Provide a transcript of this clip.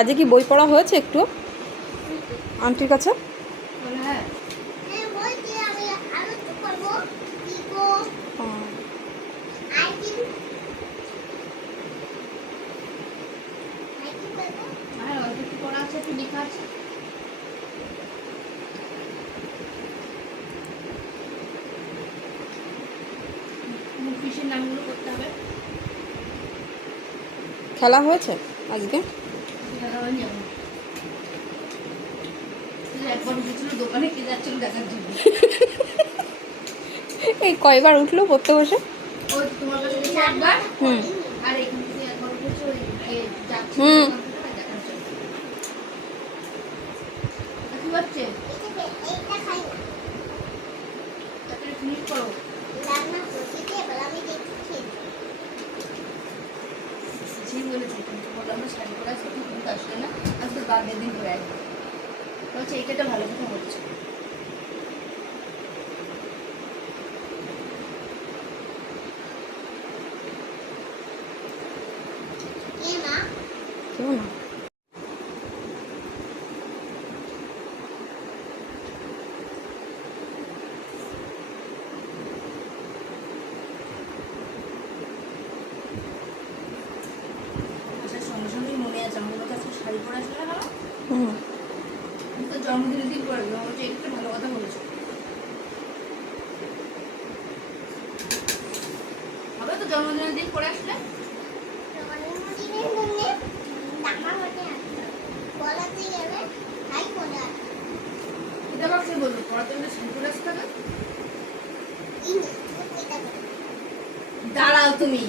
আজকে কি বই পড়া হয়েছে একটু আন্টির কাছে? হ্যাঁ ফিশের নামগুলো করতে হবে। খেলা হয়েছে আজকে? একবার উঠেছিল দোকানে কে যাচ্ছিল দেখার জন্য। এই কয়বার উঠলো পড়তে বসে? ওই তোমার কাছে গেছে একবার, হুম আর এখান থেকে একবার উঠেছে ওই যাচ্ছিল হুম দেখার জন্য। কি হচ্ছে? তাড়াতাড়ি ফিনিশ করো। ঝিম বলেছে কিন্তু বললাম না শাড়ি পরে আসবে, তুমি কিন্তু আসলে না, আজকে বার্থডে দিন করে আসবে। বলছে এইটা একটা ভালো কথা বলছো। কেউ না। আসার সঙ্গে সঙ্গেই মনে আছে আমাদের কাছে শাড়ি পরে আসলে না, হুম আমি তো জন্মদিনের দিন করে দেবো। বলছে এটা একটা ভালো কথা বলেছো। হবে তো জন্মদিনের দিন করে আসলে। এটা বাক্সে বললো পড়াতে হলে শাড়ি পরে আসতে হবে। দাঁড়াও তুমি।